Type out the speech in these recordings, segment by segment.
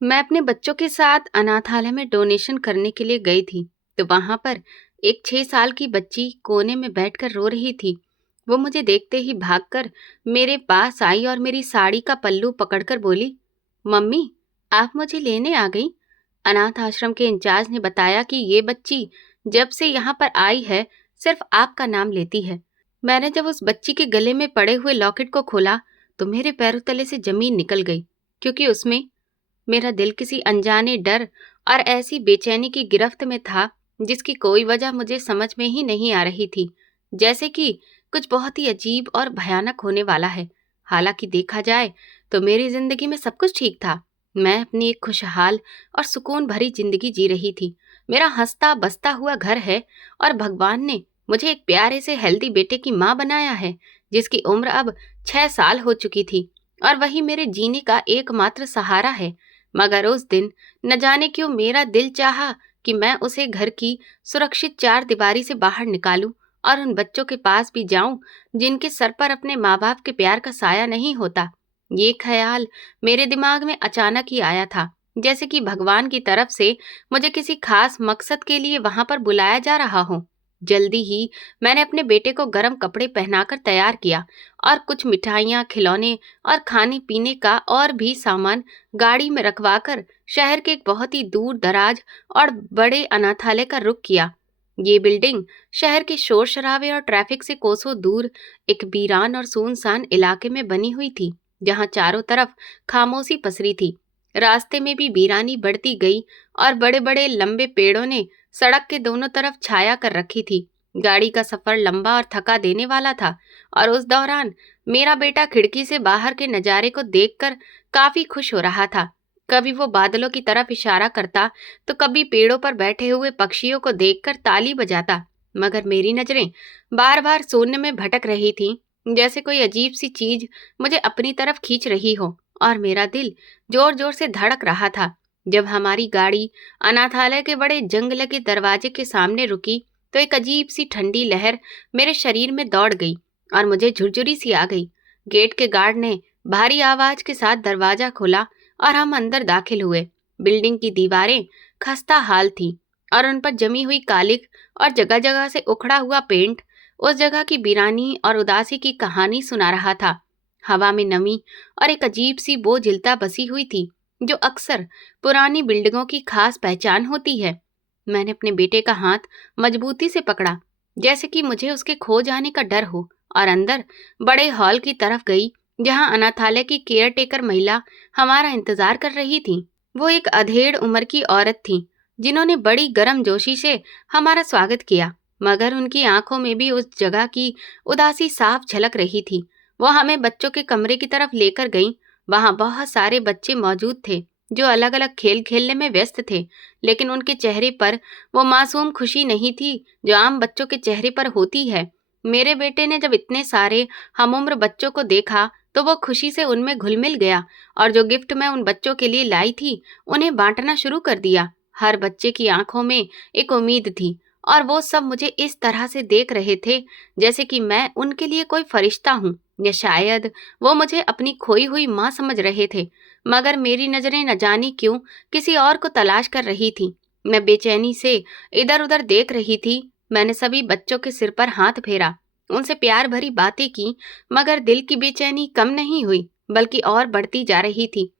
मैं अपने बच्चों के साथ अनाथालय में डोनेशन करने के लिए गई थी, तो वहां पर एक 6 साल की बच्ची कोने में बैठकर रो रही थी। वो मुझे देखते ही भागकर मेरे पास आई और मेरी साड़ी का पल्लू पकड़कर बोली, मम्मी, आप मुझे लेने आ गई। अनाथ आश्रम के इंचार्ज ने बताया कि ये बच्ची जब से यहाँ पर आई है, सिर्फ आपका नाम लेती है। मैंने जब उस बच्ची के गले में पड़े हुए लॉकेट को खोला, तो मेरे पैरों तले से जमीन निकल गई, क्योंकि उसमें मेरा दिल किसी अनजाने डर और ऐसी बेचैनी की गिरफ्त में था जिसकी कोई वजह मुझे समझ में ही नहीं आ रही थी। जैसे कि कुछ बहुत ही अजीब और भयानक होने वाला है। हालांकि देखा जाए तो मेरी जिंदगी में सब कुछ ठीक था। मैं अपनी एक खुशहाल और सुकून भरी जिंदगी जी रही थी। मेरा हंसता बसता हुआ घर है और भगवान ने मुझे एक प्यारे से हेल्दी बेटे की माँ बनाया है, जिसकी उम्र अब 6 साल हो चुकी थी और वही मेरे जीने का एकमात्र सहारा है। मगर उस दिन न जाने क्यों मेरा दिल चाहा कि मैं उसे घर की सुरक्षित चार दीवारी से बाहर निकालूं और उन बच्चों के पास भी जाऊं जिनके सर पर अपने माँ बाप के प्यार का साया नहीं होता। ये ख्याल मेरे दिमाग में अचानक ही आया था, जैसे कि भगवान की तरफ से मुझे किसी खास मकसद के लिए वहां पर बुलाया जा रहा हो। जल्दी ही मैंने अपने बेटे को गर्म कपड़े पहनाकर तैयार किया और कुछ मिठाइयाँ, खिलौने और खाने पीने का और भी सामान गाड़ी में रखवाकर शहर के एक बहुत ही दूर दराज और बड़े अनाथालय का रुख किया। ये बिल्डिंग शहर के शोर शराबे और ट्रैफिक से कोसों दूर एक वीरान और सुनसान इलाके में बनी हुई थी, जहां चारों तरफ खामोशी पसरी थी। रास्ते में भी वीरानी बढ़ती गई और बड़े बड़े लंबे पेड़ों ने सड़क के दोनों तरफ छाया कर रखी थी। गाड़ी का सफर लंबा और थका देने वाला था और उस दौरान मेरा बेटा खिड़की से बाहर के नजारे को देखकर काफी खुश हो रहा था। कभी वो बादलों की तरफ इशारा करता, तो कभी पेड़ों पर बैठे हुए पक्षियों को देखकर ताली बजाता। मगर मेरी नजरें बार बार शून्य में भटक रही थीं, जैसे कोई अजीब सी चीज मुझे अपनी तरफ खींच रही हो, और मेरा दिल जोर जोर से धड़क रहा था। जब हमारी गाड़ी अनाथालय के बड़े जंग लगे दरवाजे के सामने रुकी, तो एक अजीब सी ठंडी लहर मेरे शरीर में दौड़ गई और मुझे झुरझुरी सी आ गई। गेट के गार्ड ने भारी आवाज के साथ दरवाजा खोला और हम अंदर दाखिल हुए। बिल्डिंग की दीवारें खस्ता हाल थी और उन पर जमी हुई कालिक और जगह जगह से उखड़ा हुआ पेंट उस जगह की वीरानी और उदासी की कहानी सुना रहा था। हवा में नमी और एक अजीब सी बोझिलता बसी हुई थी, जो अक्सर पुरानी बिल्डिंगों की खास पहचान होती है। मैंने अपने बेटे का हाथ मजबूती से पकड़ा, जैसे कि मुझे उसके खो जाने का डर हो, और अंदर बड़े हॉल की तरफ गई, जहां अनाथालय की केयर टेकर महिला हमारा इंतजार कर रही थी। वो एक अधेड़ उम्र की औरत थी, जिन्होंने बड़ी गर्मजोशी से हमारा स्वागत किया, मगर उनकी आंखों में भी उस जगह की उदासी साफ झलक रही थी। वो हमें बच्चों के कमरे की तरफ लेकर गईं। वहां बहुत सारे बच्चे मौजूद थे, जो अलग अलग खेल खेलने में व्यस्त थे, लेकिन उनके चेहरे पर वो मासूम खुशी नहीं थी जो आम बच्चों के चेहरे पर होती है। मेरे बेटे ने जब इतने सारे हमउम्र बच्चों को देखा, तो वो खुशी से उनमें घुल मिल गया और जो गिफ्ट मैं उन बच्चों के लिए लाई थी, उन्हें बांटना शुरू कर दिया। हर बच्चे की आंखों में एक उम्मीद थी और वो सब मुझे इस तरह से देख रहे थे, जैसे कि मैं उनके लिए कोई फरिश्ता हूँ, या शायद वो मुझे अपनी खोई हुई माँ समझ रहे थे। मगर मेरी नजरें न जाने क्यों किसी और को तलाश कर रही थी। मैं बेचैनी से इधर उधर देख रही थी। मैंने सभी बच्चों के सिर पर हाथ फेरा, उनसे प्यार भरी बातें की, मगर दिल की बेचैनी कम नहीं हुई, बल्कि और बढ़ती जा रही थी।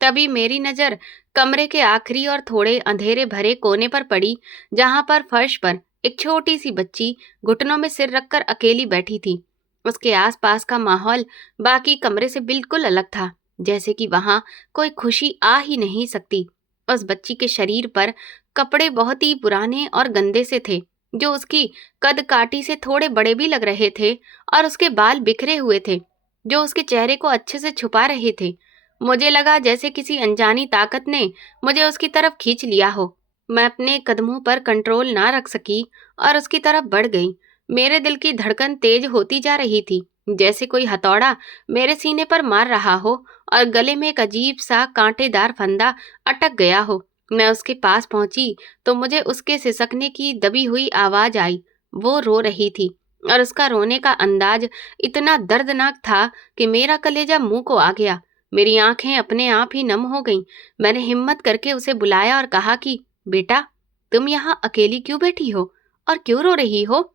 तभी मेरी नजर कमरे के आखिरी और थोड़े अंधेरे भरे कोने पर पड़ी, जहां पर फर्श पर एक छोटी सी बच्ची घुटनों में सिर रखकर अकेली बैठी थी। उसके आसपास का माहौल बाकी कमरे से बिल्कुल अलग था, जैसे कि वहां कोई खुशी आ ही नहीं सकती। उस बच्ची के शरीर पर कपड़े बहुत ही पुराने और गंदे से थे, जो उसकी कद काठी से थोड़े बड़े भी लग रहे थे, और उसके बाल बिखरे हुए थे, जो उसके चेहरे को अच्छे से छुपा रहे थे। मुझे लगा जैसे किसी अनजानी ताकत ने मुझे उसकी तरफ खींच लिया हो। मैं अपने कदमों पर कंट्रोल ना रख सकी और उसकी तरफ बढ़ गई। मेरे दिल की धड़कन तेज होती जा रही थी, जैसे कोई हथौड़ा मेरे सीने पर मार रहा हो और गले में एक अजीब सा कांटेदार फंदा अटक गया हो। मैं उसके पास पहुंची तो मुझे उसके सिसकने की दबी हुई आवाज आई। वो रो रही थी और उसका रोने का अंदाज इतना दर्दनाक था कि मेरा कलेजा मुंह को आ गया। मेरी आंखें अपने आप ही नम हो गईं। मैंने हिम्मत करके उसे बुलाया और कहा कि बेटा, तुम यहाँ अकेली क्यों बैठी हो और क्यों रो रही हो?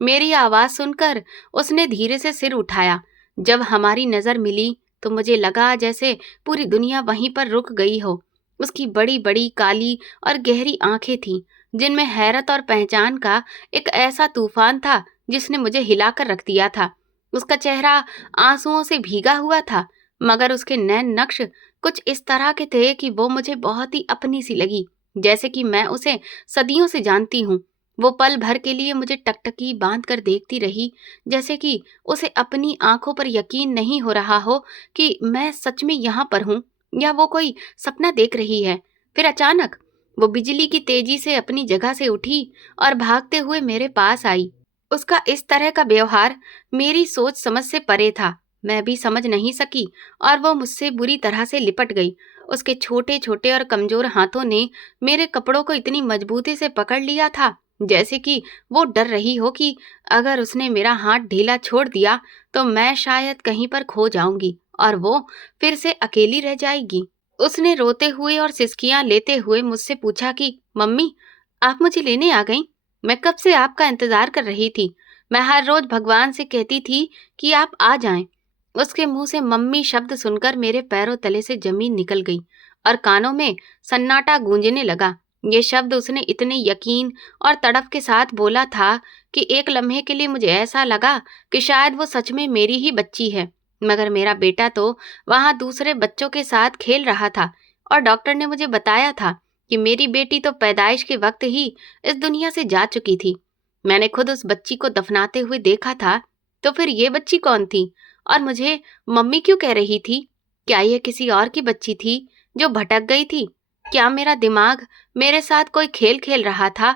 मेरी आवाज सुनकर उसने धीरे से सिर उठाया। जब हमारी नजर मिली तो मुझे लगा जैसे पूरी दुनिया वहीं पर रुक गई हो। उसकी बड़ी बड़ी काली और गहरी आंखें थीं, जिनमें हैरत और पहचान का एक ऐसा तूफान था जिसने मुझे हिलाकर रख दिया था। उसका चेहरा आंसुओं से भीगा हुआ था, मगर उसके नैन नक्श कुछ इस तरह के थे कि वो मुझे बहुत ही अपनी सी लगी, जैसे कि मैं उसे सदियों से जानती हूँ। वो पल भर के लिए मुझे टकटकी बांध कर देखती रही, जैसे कि उसे अपनी आंखों पर यकीन नहीं हो रहा हो कि मैं सच में यहाँ पर हूँ या वो कोई सपना देख रही है। फिर अचानक वो बिजली की तेजी से अपनी जगह से उठी और भागते हुए मेरे पास आई। उसका इस तरह का व्यवहार मेरी सोच समझ से परे था। मैं भी समझ नहीं सकी और वो मुझसे बुरी तरह से लिपट गई। उसके छोटे छोटे और कमजोर हाथों ने मेरे कपड़ों को इतनी मजबूती से पकड़ लिया था, जैसे कि वो डर रही हो कि अगर उसने मेरा हाथ ढीला छोड़ दिया तो मैं शायद कहीं पर खो जाऊंगी और वो फिर से अकेली रह जाएगी। उसने रोते हुए और सिसकियां लेते हुए मुझसे पूछा कि मम्मी, आप मुझे लेने आ गईं? मैं कब से आपका इंतजार कर रही थी। मैं हर रोज भगवान से कहती थी कि आप आ जाएं। उसके मुंह से मम्मी शब्द सुनकर मेरे पैरों तले से जमीन निकल गई और कानों में सन्नाटा गूंजने लगा। ये शब्द उसने इतने यकीन और तड़प के साथ बोला था कि एक लम्हे के लिए मुझे ऐसा लगा कि शायद वो सच में मेरी ही बच्ची है। मगर मेरा बेटा तो वहां दूसरे बच्चों के साथ खेल रहा था और डॉक्टर ने मुझे बताया था कि मेरी बेटी तो पैदाइश के वक्त ही इस दुनिया से जा चुकी थी। मैंने खुद उस बच्ची को दफनाते हुए देखा था। तो फिर ये बच्ची कौन थी और मुझे मम्मी क्यों कह रही थी? क्या यह किसी और की बच्ची थी जो भटक गई थी? क्या मेरा दिमाग मेरे साथ कोई खेल खेल रहा था?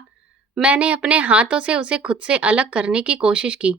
मैंने अपने हाथों से उसे खुद से अलग करने की कोशिश की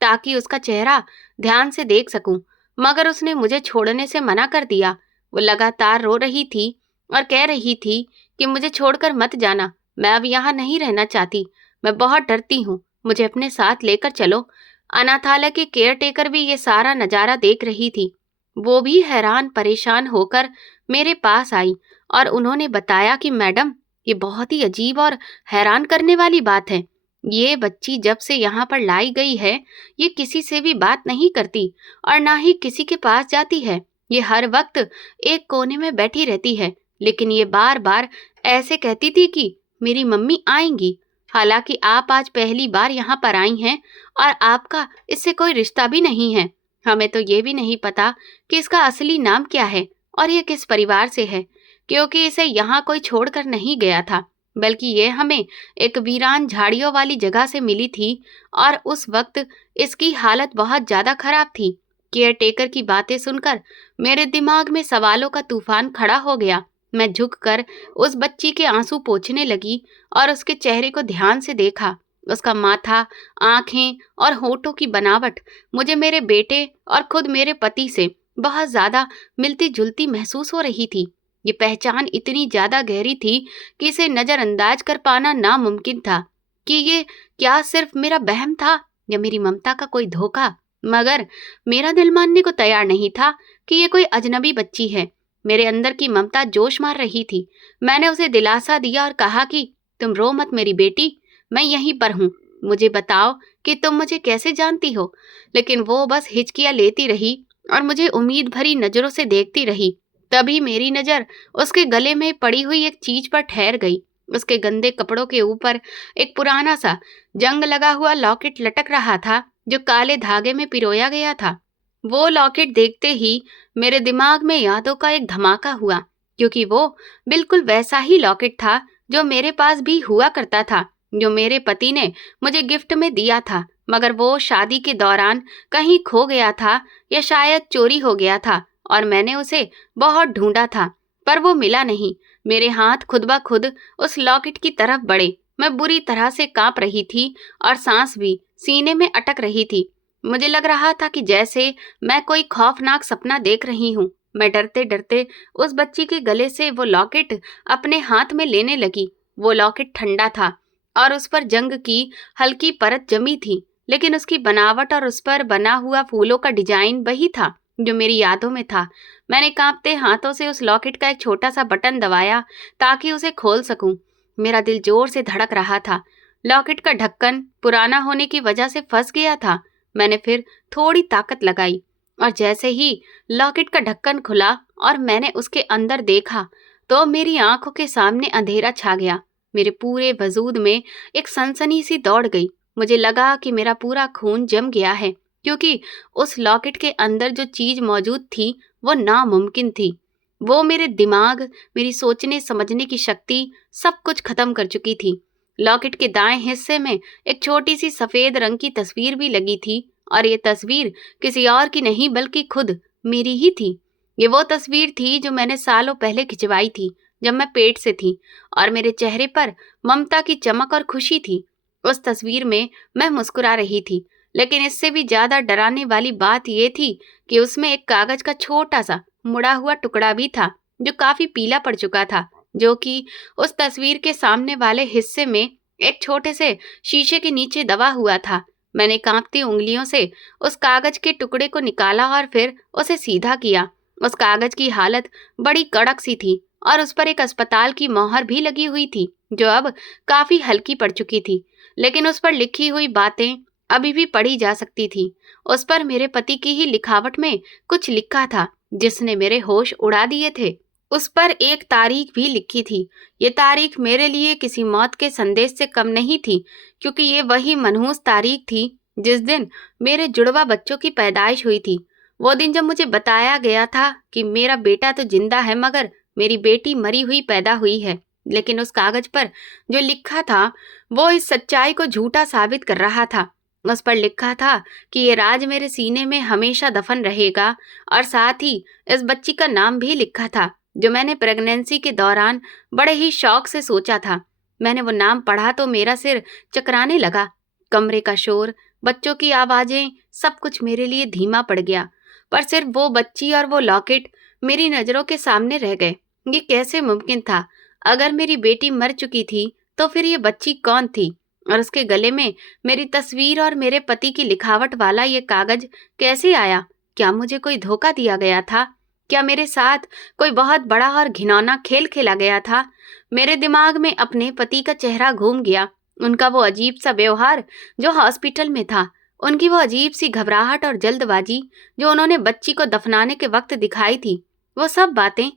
ताकि उसका चेहरा ध्यान से देख सकूं, मगर उसने मुझे छोड़ने से मना कर दिया। वो लगातार रो रही थी और कह रही थी कि मुझे छोड़कर मत जाना, मैं अब यहाँ नहीं रहना चाहती, मैं बहुत डरती हूँ, मुझे अपने साथ लेकर चलो। अनाथालय की केयर टेकर भी ये सारा नजारा देख रही थी। वो भी हैरान परेशान होकर मेरे पास आई और उन्होंने बताया कि मैडम, ये बहुत ही अजीब और हैरान करने वाली बात है। ये बच्ची जब से यहाँ पर लाई गई है, ये किसी से भी बात नहीं करती और ना ही किसी के पास जाती है। ये हर वक्त एक कोने में बैठी रहती है, लेकिन ये बार बार ऐसे कहती थी कि मेरी मम्मी आएंगी। हालांकि आप आज पहली बार यहाँ पर आई हैं और आपका इससे कोई रिश्ता भी नहीं है। हमें तो ये भी नहीं पता कि इसका असली नाम क्या है और ये किस परिवार से है, क्योंकि इसे यहाँ कोई छोड़कर नहीं गया था, बल्कि ये हमें एक वीरान झाड़ियों वाली जगह से मिली थी और उस वक्त इसकी हालत बहुत ज्यादा खराब थी। केयर टेकर की बातें सुनकर मेरे दिमाग में सवालों का तूफान खड़ा हो गया। मैं झुककर उस बच्ची के आंसू पोंछने लगी और उसके चेहरे को ध्यान से देखा। उसका माथा, आंखें और होठों की बनावट मुझे मेरे बेटे और खुद मेरे पति से बहुत ज्यादा मिलती जुलती महसूस हो रही थी। ये पहचान इतनी ज्यादा गहरी थी कि इसे नजरअंदाज कर पाना नामुमकिन था। कि ये क्या सिर्फ मेरा बहम था या मेरी ममता का कोई धोखा? मगर मेरा दिल मानने को तैयार नहीं था कि ये कोई अजनबी बच्ची है। मेरे अंदर की ममता जोश मार रही थी। मैंने उसे दिलासा दिया और कहा कि तुम रो मत मेरी बेटी, मैं यहीं पर हूँ। मुझे बताओ कि तुम मुझे कैसे जानती हो। लेकिन वो बस हिचकियां लेती रही और मुझे उम्मीद भरी नजरों से देखती रही। तभी मेरी नजर उसके गले में पड़ी हुई एक चीज पर ठहर गई। उसके गंदे कपड़ों के ऊपर एक पुराना सा जंग लगा हुआ लॉकेट लटक रहा था, जो काले धागे में पिरोया गया था। वो लॉकेट देखते ही मेरे दिमाग में यादों का एक धमाका हुआ, क्योंकि वो बिल्कुल वैसा ही लॉकेट था जो मेरे पास भी हुआ करता था, जो मेरे पति ने मुझे गिफ्ट में दिया था। मगर वो शादी के दौरान कहीं खो गया था या शायद चोरी हो गया था और मैंने उसे बहुत ढूंढा था, पर वो मिला नहीं। मेरे हाथ खुद ब खुद उस लॉकेट की तरफ बढ़े। मैं बुरी तरह से कांप रही थी और सांस भी सीने में अटक रही थी। मुझे लग रहा था कि जैसे मैं कोई खौफनाक सपना देख रही हूँ। मैं डरते डरते उस बच्ची के गले से वो लॉकेट अपने हाथ में लेने लगी। वो लॉकेट ठंडा था और उस पर जंग की हल्की परत जमी थी, लेकिन उसकी बनावट और उस पर बना हुआ फूलों का डिजाइन वही था जो मेरी यादों में था। मैंने कांपते हाथों से उस लॉकेट का एक छोटा सा बटन दबाया ताकि उसे खोल सकूं। मेरा दिल जोर से धड़क रहा था। लॉकेट का ढक्कन पुराना होने की वजह से फंस गया था। मैंने फिर थोड़ी ताकत लगाई और जैसे ही लॉकेट का ढक्कन खुला और मैंने उसके अंदर देखा तो मेरी आंखों के सामने अंधेरा छा गया। मेरे पूरे वजूद में एक सनसनी सी दौड़ गई। मुझे लगा कि मेरा पूरा खून जम गया है, क्योंकि उस लॉकेट के अंदर जो चीज मौजूद थी वो नामुमकिन थी। वो मेरे दिमाग, मेरी सोचने समझने की शक्ति, सब कुछ खत्म कर चुकी थी। लॉकेट के दाएं हिस्से में एक छोटी सी सफेद रंग की तस्वीर भी लगी थी और ये तस्वीर किसी और की नहीं बल्कि खुद मेरी ही थी। ये वो तस्वीर थी जो मैंने सालों पहले खिंचवाई थी, जब मैं पेट से थी, और मेरे चेहरे पर ममता की चमक और खुशी थी। उस तस्वीर में मैं मुस्कुरा रही थी, लेकिन इससे भी ज्यादा डराने वाली बात यह थी कि उसमें एक कागज का छोटा सा मुड़ा हुआ टुकड़ा भी था, जो काफी पीला पड़ चुका था, जो कि उस तस्वीर के सामने वाले हिस्से में एक छोटे से शीशे के नीचे दबा हुआ था। मैंने कांपती उंगलियों से उस कागज के टुकड़े को निकाला और फिर उसे सीधा किया। उस कागज की हालत बड़ी कड़क सी थी और उस पर एक अस्पताल की मोहर भी लगी हुई थी, जो अब काफी हल्की पड़ चुकी थी, लेकिन उस पर लिखी हुई बातें अभी भी पढ़ी जा सकती थी। उस पर मेरे पति की ही लिखावट में कुछ लिखा था, जिसने मेरे होश उड़ा दिए थे। उस पर एक तारीख भी लिखी थी। ये तारीख मेरे लिए किसी मौत के संदेश से कम नहीं थी, क्योंकि ये वही मनहूस तारीख थी जिस दिन मेरे जुड़वा बच्चों की पैदाइश हुई थी। वो दिन जब मुझे बताया गया था कि मेरा बेटा तो जिंदा है, मगर मेरी बेटी मरी हुई पैदा हुई है। लेकिन उस कागज पर जो लिखा था वो इस सच्चाई को झूठा साबित कर रहा था। उस पर लिखा था कि ये राज मेरे सीने में हमेशा दफन रहेगा, और साथ ही इस बच्ची का नाम भी लिखा था, जो मैंने प्रेगनेंसी के दौरान बड़े ही शौक से सोचा था। मैंने वो नाम पढ़ा तो मेरा सिर चकराने लगा। कमरे का शोर, बच्चों की आवाजें, सब कुछ मेरे लिए धीमा पड़ गया। पर सिर्फ वो बच्ची और वो लॉकेट मेरी नजरों के सामने रह गए। ये कैसे मुमकिन था? अगर मेरी बेटी मर चुकी थी तो फिर ये बच्ची कौन थी? और उसके गले में मेरी तस्वीर और मेरे पति की लिखावट वाला ये कागज कैसे आया? क्या मुझे कोई धोखा दिया गया था? क्या मेरे साथ कोई बहुत बड़ा और घिनौना खेल खेला गया था? मेरे दिमाग में अपने पति का चेहरा घूम गया। उनका वो अजीब सा व्यवहार जो हॉस्पिटल में था, उनकी वो अजीब सी घबराहट और जल्दबाजी जो उन्होंने बच्ची को दफनाने के वक्त दिखाई थी, वो सब बातें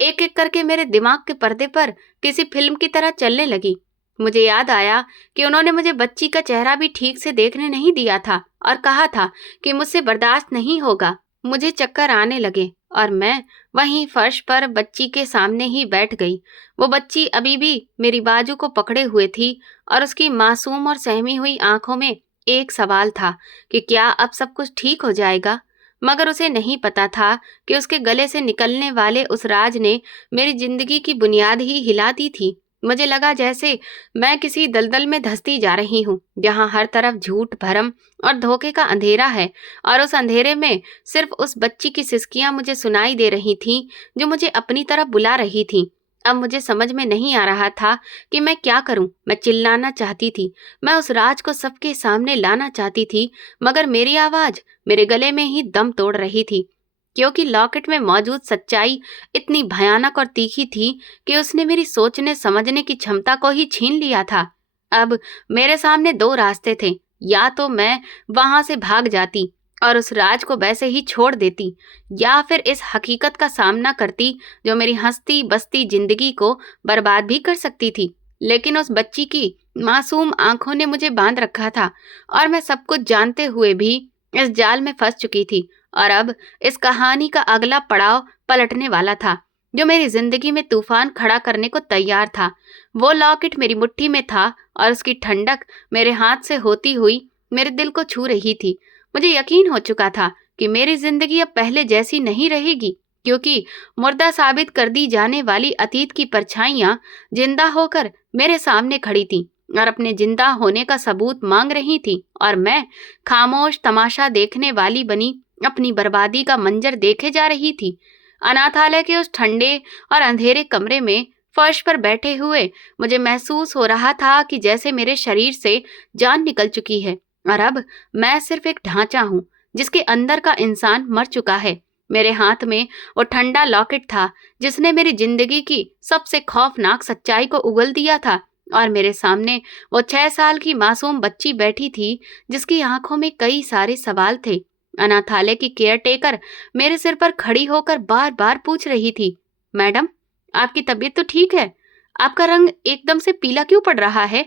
एक एक करके मेरे दिमाग के पर्दे पर किसी फिल्म की तरह चलने लगी। मुझे याद आया कि उन्होंने मुझे बच्ची का चेहरा भी ठीक से देखने नहीं दिया था और कहा था कि मुझसे बर्दाश्त नहीं होगा। मुझे चक्कर आने लगे और मैं वहीं फर्श पर बच्ची के सामने ही बैठ गई। वो बच्ची अभी भी मेरी बाजू को पकड़े हुए थी और उसकी मासूम और सहमी हुई आंखों में एक सवाल था कि क्या अब सब कुछ ठीक हो जाएगा। मगर उसे नहीं पता था कि उसके गले से निकलने वाले उस राज ने मेरी जिंदगी की बुनियाद ही हिला दी थी। मुझे लगा जैसे मैं किसी दलदल में धंसती जा रही हूँ, जहाँ हर तरफ झूठ, भरम और धोखे का अंधेरा है, और उस अंधेरे में सिर्फ उस बच्ची की सिसकियां मुझे सुनाई दे रही थीं, जो मुझे अपनी तरफ बुला रही थीं। अब मुझे समझ में नहीं आ रहा था कि मैं क्या करूं। मैं चिल्लाना चाहती थी, मैं उस राज को सबके सामने लाना चाहती थी, मगर मेरी आवाज मेरे गले में ही दम तोड़ रही थी, क्योंकि लॉकेट में मौजूद सच्चाई इतनी भयानक और तीखी थी कि उसने मेरी सोचने समझने की क्षमता को ही छीन लिया था। अब मेरे सामने दो रास्ते थे, या तो मैं वहां से भाग जाती और उस राज को वैसे ही छोड़ देती, या फिर इस हकीकत का सामना करती जो मेरी हंसती बसती जिंदगी को बर्बाद भी कर सकती थी। लेकिन उस बच्ची की मासूम आंखों ने मुझे बांध रखा था, और मैं सब कुछ जानते हुए भी इस जाल में फंस चुकी थी। और अब इस कहानी का अगला पड़ाव पलटने वाला था, जो मेरी जिंदगी में तूफान खड़ा करने को तैयार था। वो लॉकेट मेरी मुट्ठी में था और उसकी ठंडक मेरे हाथ से होती हुई मेरे दिल को छू रही थी। मुझे यकीन हो चुका था कि मेरी जिंदगी अब पहले जैसी नहीं रहेगी, क्योंकि मुर्दा साबित कर दी जाने वाली अतीत की परछाइयां जिंदा होकर मेरे सामने खड़ी थीं और अपने जिंदा होने का सबूत मांग रही थी, और मैं खामोश तमाशा देखने वाली बनी अपनी बर्बादी का मंजर देखे जा रही थी। अनाथालय के उस ठंडे और अंधेरे कमरे में फर्श पर बैठे हुए मुझे महसूस हो रहा था कि जैसे मेरे शरीर से जान निकल चुकी है, और अब मैं सिर्फ एक ढांचा हूँ जिसके अंदर का इंसान मर चुका है। मेरे हाथ में वो ठंडा लॉकेट था जिसने मेरी जिंदगी की सबसे खौफनाक सच्चाई को उगल दिया था। और मेरे सामने वो 6 साल की मासूम बच्ची बैठी थी जिसकी आंखों में कई सारे सवाल थे। अनाथालय की केयर टेकर मेरे सिर पर खड़ी होकर बार बार पूछ रही थी, मैडम, आपकी तबीयत तो ठीक है? आपका रंग एकदम से पीला क्यों पड़ रहा है?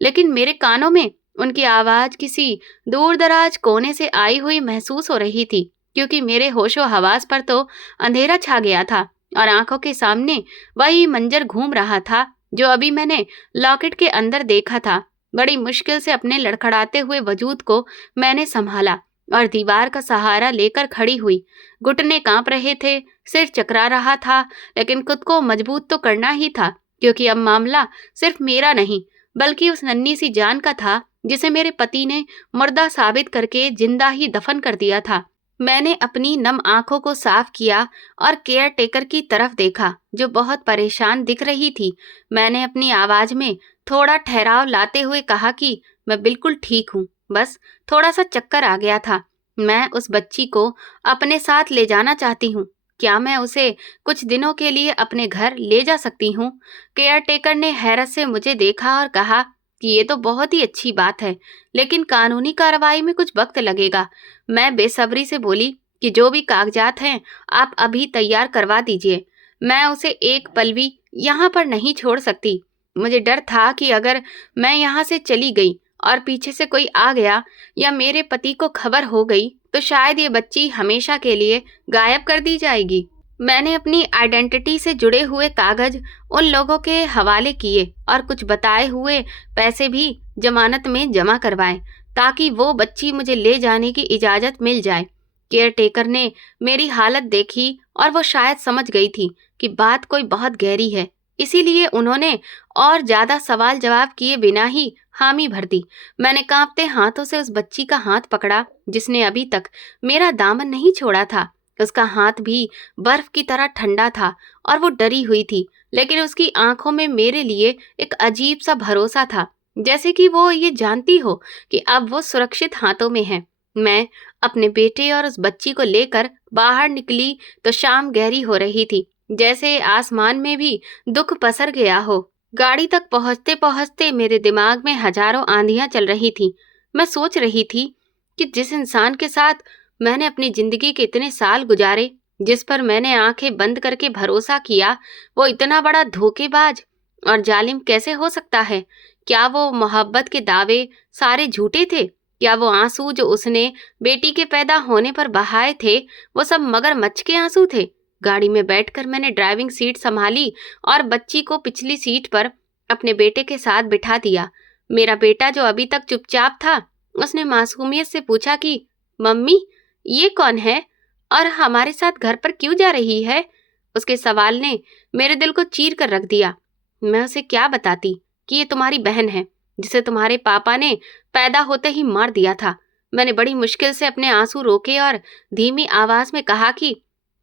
लेकिन मेरे कानों में उनकी आवाज किसी दूर दराज कोने से आई हुई महसूस हो रही थी, क्योंकि मेरे होशो हवास पर तो अंधेरा छा गया था और आंखों के सामने वही मंजर घूम रहा था जो अभी मैंने लॉकेट के अंदर देखा था। बड़ी मुश्किल से अपने लड़खड़ाते हुए वजूद को मैंने संभाला और दीवार का सहारा लेकर खड़ी हुई। घुटने कांप रहे थे, सिर चकरा रहा था, लेकिन खुद को मजबूत तो करना ही था, क्योंकि अब मामला सिर्फ मेरा नहीं बल्कि उस नन्ही सी जान का था जिसे मेरे पति ने मुर्दा साबित करके जिंदा ही दफन कर दिया था। मैंने अपनी नम आंखों को साफ किया और केयर टेकर की तरफ देखा जो बहुत परेशान दिख रही थी। मैंने अपनी आवाज में थोड़ा ठहराव लाते हुए कहा कि मैं बिल्कुल ठीक हूँ, बस थोड़ा सा चक्कर आ गया था। मैं उस बच्ची को अपने साथ ले जाना चाहती हूँ। क्या मैं उसे कुछ दिनों के लिए अपने घर ले जा सकती हूँ? केयर टेकर ने हैरत से मुझे देखा और कहा कि ये तो बहुत ही अच्छी बात है, लेकिन कानूनी कार्रवाई में कुछ वक्त लगेगा। मैं बेसब्री से बोली कि जो भी कागजात हैं आप अभी तैयार करवा दीजिए। मैं उसे एक पल भी यहाँ पर नहीं छोड़ सकती। मुझे डर था कि अगर मैं यहाँ से चली गई और पीछे से कोई आ गया या मेरे पति को खबर हो गई तो शायद ये बच्ची हमेशा के लिए गायब कर दी जाएगी। मैंने अपनी आइडेंटिटी से जुड़े हुए कागज उन लोगों के हवाले किए और कुछ बताए हुए पैसे भी जमानत में जमा करवाए ताकि वो बच्ची मुझे ले जाने की इजाजत मिल जाए। केयर टेकर ने मेरी हालत देखी और वो शायद समझ गई थी कि बात कोई बहुत गहरी है, इसीलिए उन्होंने और ज्यादा सवाल जवाब किए बिना ही हामी भर दी। मैंने कांपते हाथों से उस बच्ची का हाथ पकड़ा जिसने अभी तक मेरा दामन नहीं छोड़ा था। उसका हाथ भी बर्फ की तरह ठंडा था और वो डरी हुई थी, लेकिन उसकी आंखों में मेरे लिए एक अजीब सा भरोसा था, जैसे कि वो ये जानती हो कि अब वो सुरक्षित हाथों में है। मैं अपने बेटे और उस बच्ची को लेकर बाहर निकली तो शाम गहरी हो रही थी, जैसे आसमान में भी दुख पसर गया हो। गाड़ी तक पहुंचते पहुंचते मेरे दिमाग में हजारों आंधियां चल रही थी। मैं सोच रही थी कि जिस इंसान के साथ मैंने अपनी जिंदगी के इतने साल गुजारे, जिस पर मैंने आंखें बंद करके भरोसा किया, वो इतना बड़ा धोखेबाज और जालिम कैसे हो सकता है? क्या वो मोहब्बत के दावे सारे झूठे थे? क्या वो आंसू जो उसने बेटी के पैदा होने पर बहाए थे, वो सब मगरमच्छ के आंसू थे? गाड़ी में बैठकर मैंने ड्राइविंग सीट संभाली और बच्ची को पिछली सीट पर अपने बेटे के साथ बिठा दिया। मेरा बेटा जो अभी तक चुपचाप था, उसने मासूमियत से पूछा कि मम्मी, ये कौन है और हमारे साथ घर पर क्यों जा रही है? उसके सवाल ने मेरे दिल को चीर कर रख दिया। मैं उसे क्या बताती कि ये तुम्हारी बहन है जिसे तुम्हारे पापा ने पैदा होते ही मार दिया था। मैंने बड़ी मुश्किल से अपने आंसू रोके और धीमी आवाज में कहा कि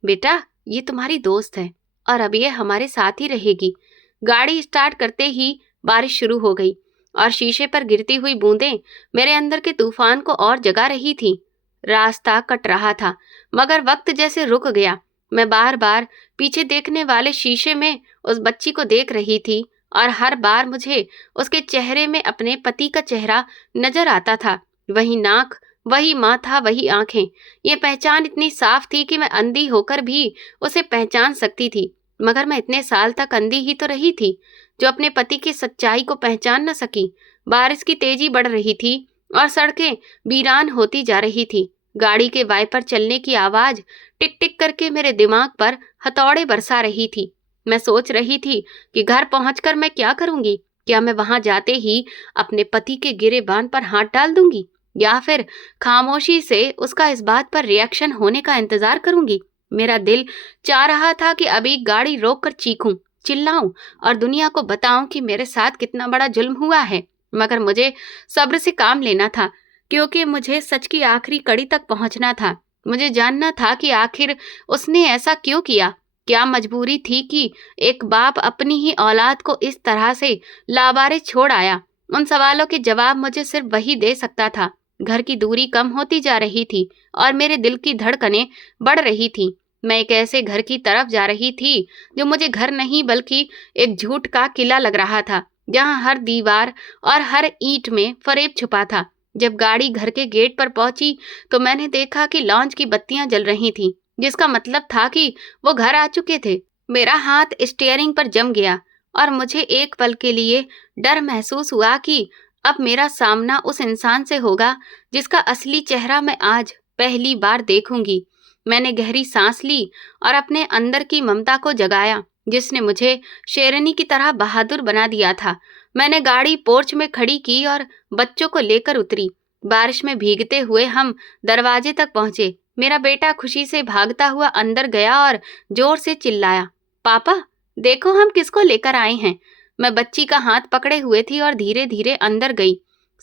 बेटा, ये तुम्हारी दोस्त है और अब ये हमारे साथ ही रहेगी। गाड़ी स्टार्ट करते ही बारिश शुरू हो गई और शीशे पर गिरती हुई बूंदें मेरे अंदर के तूफान को और जगा रही थी। रास्ता कट रहा था मगर वक्त जैसे रुक गया। मैं बार बार पीछे देखने वाले शीशे में उस बच्ची को देख रही थी और हर बार मुझे उसके चेहरे में अपने पति का चेहरा नजर आता था। वही नाक, वही माथा, वही आंखें। ये पहचान इतनी साफ थी कि मैं अंधी होकर भी उसे पहचान सकती थी, मगर मैं इतने साल तक अंधी ही तो रही थी जो अपने पति की सच्चाई को पहचान न सकी। बारिश की तेजी बढ़ रही थी और सड़कें वीरान होती जा रही थी। गाड़ी के वाइपर चलने की आवाज टिक टिक करके मेरे दिमाग पर हथौड़े बरसा रही थी। मैं सोच रही थी कि घर पहुंचकर मैं क्या करूंगी। क्या मैं वहां जाते ही अपने पति के गिरेबान पर हाथ डाल दूंगी या फिर खामोशी से उसका इस बात पर रिएक्शन होने का इंतजार करूंगी। मेरा दिल चाह रहा था कि अभी गाड़ी रोककर चीखूं, चिल्लाऊं और दुनिया को बताऊं कि मेरे साथ कितना बड़ा जुल्म हुआ है, मगर मुझे सब्र से काम लेना था, क्योंकि मुझे सच की आखिरी कड़ी तक पहुंचना था। मुझे जानना था कि आखिर उसने ऐसा क्यों किया। क्या मजबूरी थी कि एक बाप अपनी ही औलाद को इस तरह से लावारिस छोड़ आया? उन सवालों के जवाब मुझे सिर्फ वही दे सकता था घर की दूरी कम होती जा रही थी और मेरे दिल की धड़कनें बढ़ रही थी। मैं एक ऐसे घर की तरफ जा रही थी जो मुझे घर नहीं बल्कि एक झूठ का किला लग रहा था, जहां हर दीवार और हर ईंट में फरेब छुपा था। जब गाड़ी घर के गेट पर पहुंची तो मैंने देखा कि लॉन्च की बत्तियां जल रही थीं, जिसका मतलब था कि वो घर आ चुके थे। मेरा हाथ स्टीयरिंग पर जम गया और मुझे एक पल के लिए डर महसूस हुआ कि अब मेरा सामना उस इंसान से होगा जिसका असली चेहरा मैं आज पहली बार देखूंगी। मैंने गहरी सांस ली और अपने अंदर की ममता को जगाया, जिसने मुझे शेरनी की तरह बहादुर बना दिया था। मैंने गाड़ी पोर्च में खड़ी की और बच्चों को लेकर उतरी। बारिश में भीगते हुए हम दरवाजे तक पहुंचे। मेरा बेटा खुशी से भागता हुआ अंदर गया और जोर से चिल्लाया, पापा, देखो हम किसको लेकर आए हैं। मैं बच्ची का हाथ पकड़े हुए थी और धीरे धीरे अंदर गई।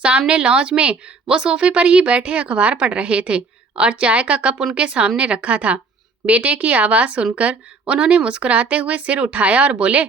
सामने लॉन्च में वो सोफे पर ही बैठे अखबार पढ़ रहे थे और चाय का कप उनके सामने रखा था। बेटे की आवाज सुनकर उन्होंने मुस्कुराते हुए सिर उठाया और बोले,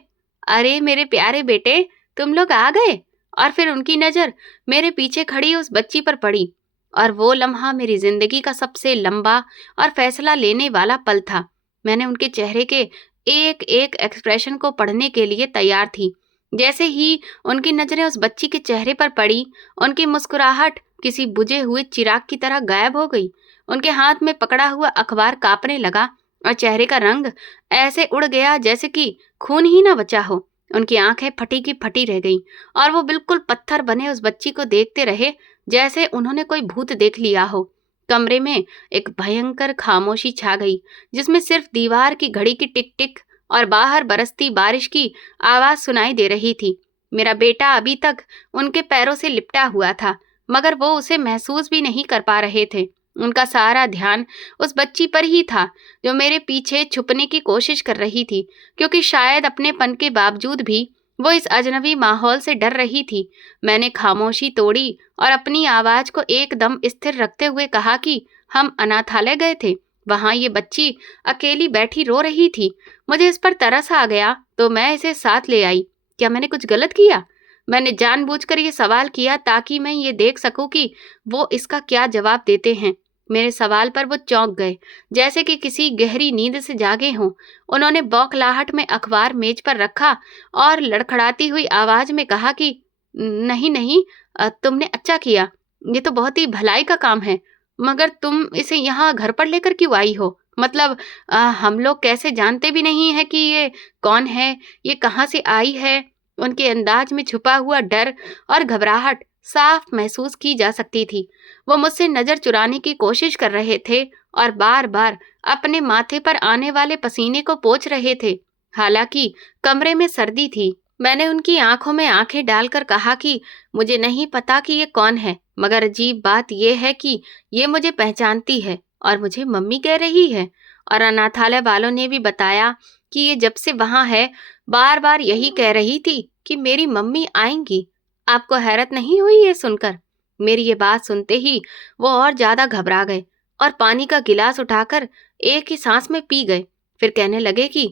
अरे मेरे प्यारे बेटे, तुम लोग आ गए। और फिर उनकी नजर मेरे पीछे खड़ी उस बच्ची पर पड़ी और वो लम्हा मेरी जिंदगी का सबसे लंबा और फैसला लेने वाला पल था। मैंने उनके चेहरे के एक एक एक्सप्रेशन को पढ़ने के लिए तैयार थी। जैसे ही उनकी नजरें उस बच्ची के चेहरे पर पड़ी, उनकी मुस्कुराहट किसी बुझे हुए चिराग की तरह गायब हो गई। उनके हाथ में पकड़ा हुआ अखबार कांपने लगा और चेहरे का रंग ऐसे उड़ गया जैसे कि खून ही न बचा हो। उनकी आंखें फटी की फटी रह गईं और वो बिल्कुल पत्थर बने उस बच्ची को देखते रहे, जैसे उन्होंने कोई भूत देख लिया हो। कमरे में एक भयंकर खामोशी छा गई, जिसमें सिर्फ दीवार की घड़ी की टिक टिक और बाहर बरसती बारिश की आवाज सुनाई दे रही थी। मेरा बेटा अभी तक उनके पैरों से लिपटा हुआ था, मगर वो उसे महसूस भी नहीं कर पा रहे थे। उनका सारा ध्यान उस बच्ची पर ही था, जो मेरे पीछे छुपने की कोशिश कर रही थी, क्योंकि शायद अपनेपन के बावजूद भी वो इस अजनबी माहौल से डर रही थी। मैंने खामोशी तोड़ी और अपनी आवाज को एकदम स्थिर रखते हुए कहा कि हम अनाथालय गए थे। वहां ये बच्ची अकेली बैठी रो रही थी। मुझे इस पर तरस आ गया तो मैं इसे साथ ले आई। क्या मैंने कुछ गलत किया? मैंने जानबूझकर ये सवाल किया ताकि मैं ये देख सकूं कि वो इसका क्या जवाब देते हैं। मेरे सवाल पर वो चौंक गए, जैसे कि किसी गहरी नींद से जागे हों। उन्होंने बौखलाहट में अखबार मेज पर रखा और लड़खड़ाती हुई आवाज में कहा कि नहीं नहीं, तुमने अच्छा किया। ये तो बहुत ही भलाई का काम है, मगर तुम इसे यहाँ घर पर लेकर क्यों आई हो? मतलब हम लोग कैसे जानते भी नहीं है कि ये कौन है, ये कहाँ से आई है। उनके अंदाज में छुपा हुआ डर और घबराहट साफ महसूस की जा सकती थी। वो मुझसे नजर चुराने की कोशिश कर रहे थे और बार बार अपने माथे पर आने वाले पसीने को पोंछ रहे थे। हालांकि कमरे में सर्दी थी। मैंने उनकी आंखों में आंखें डालकर कहा कि मुझे नहीं पता कि ये कौन है, मगर अजीब बात यह है कि ये मुझे पहचानती है और मुझे मम्मी कह रही है। और अनाथालय वालों ने भी बताया कि ये जब से वहां है, बार बार यही कह रही थी कि मेरी मम्मी आएंगी। आपको हैरत नहीं हुई ये सुनकर? मेरी ये बात सुनते ही वो और ज्यादा घबरा गए और पानी का गिलास उठाकर एक ही सांस में पी गए। फिर कहने लगे कि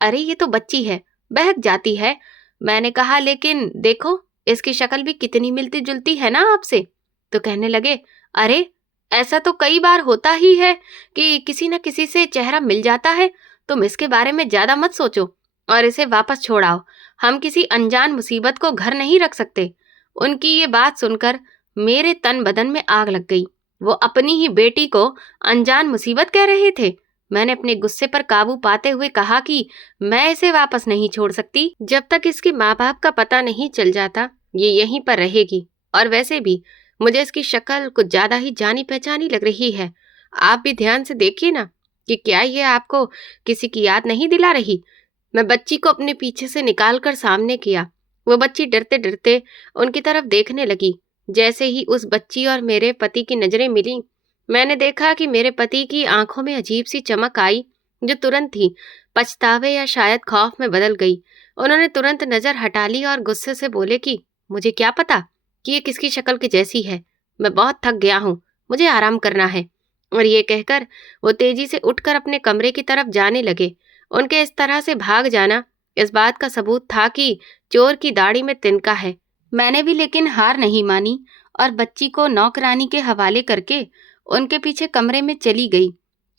अरे ये तो बच्ची है, बहक जाती है। मैंने कहा, लेकिन देखो इसकी शक्ल भी कितनी मिलती जुलती है ना आपसे। तो कहने लगे, अरे ऐसा तो कई बार होता ही है कि किसी न किसी से चेहरा मिल जाता है। तुम इसके बारे में ज्यादा मत सोचो और इसे वापस छोड़ाओ। हम किसी अनजान मुसीबत को घर नहीं रख सकते। उनकी ये बात सुनकर मेरे तन बदन में आग लग गई। वो अपनी ही बेटी को अनजान मुसीबत कह रहे थे। मैंने अपने गुस्से पर काबू पाते हुए कहा कि मैं इसे वापस नहीं छोड़ सकती। जब तक इसके माँ बाप का पता नहीं चल जाता, ये यहीं पर रहेगी। और वैसे भी मुझे इसकी शक्ल कुछ ज्यादा ही जानी पहचानी लग रही है। आप भी ध्यान से देखिए ना कि क्या ये आपको किसी की याद नहीं दिला रही। मैं बच्ची को अपने पीछे से निकालकर सामने किया। वो बच्ची डरते डरते उनकी तरफ देखने लगी। जैसे ही उस बच्ची और मेरे पति की नजरें मिली, मैंने देखा कि मेरे पति की आंखों में अजीब सी चमक आई, जो तुरंत ही पछतावे या शायद खौफ में बदल गई। उन्होंने तुरंत नजर हटा ली और गुस्से से बोले कि मुझे क्या पता कि ये किसकी शक्ल की जैसी है। मैं बहुत थक गया हूँ, मुझे आराम करना है। और ये कहकर वो तेजी से उठकर अपने कमरे की तरफ जाने लगे। उनके इस तरह से भाग जाना इस बात का सबूत था कि चोर की दाढ़ी में तिनका है। मैंने भी लेकिन हार नहीं मानी और बच्ची को नौकरानी के हवाले करके उनके पीछे कमरे में चली गई।